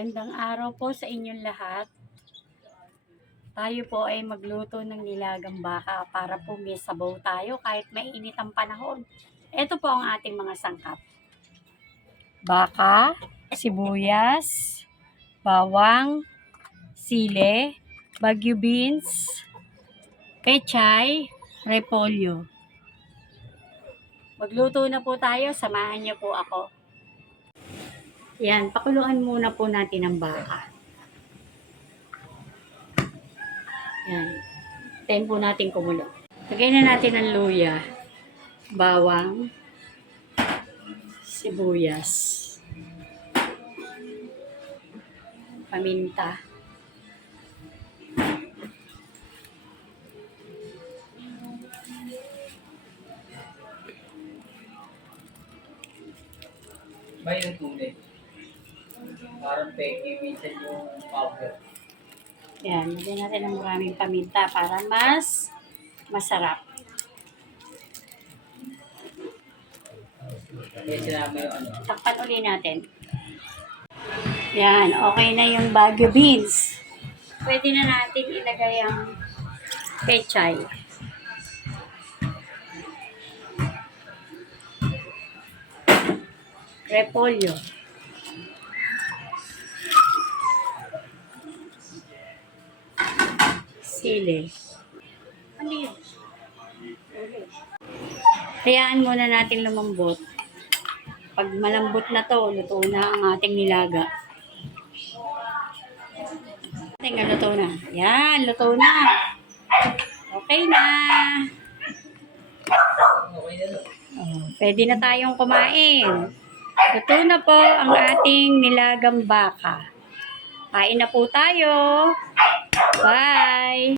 Magandang araw po sa inyong lahat. Tayo po ay magluto ng nilagang baka para po may sabaw tayo kahit mainit ang panahon. Ito po ang ating mga sangkap. Baka, sibuyas, bawang, sile, bagyo beans, pechay, repolyo. Magluto na po tayo, samahan niyo po ako. Yan, pakuluan muna po natin ang baka. Yan. Tayin po natin kumulo. Lagay na natin ang luya, bawang, sibuyas, paminta, Ba yung tunay? Parang peki, minsan yung powder. yan, lagyan natin ng maraming paminta para mas masarap. Kaya sinama yung ano. Takpan uli natin. Yan, okay na yung bagyo beans. Pwede na natin ilagay ang pechay. Repolyo. Sile. Ano yun? Hayaan muna natin lumambot. Pag malambot na to, luto na ang ating nilaga. Luto na. Yan, luto na. Okay na. Okay na no? Pwede na tayong kumain. Luto na po ang ating nilagang baka. Kain na po tayo. Bye!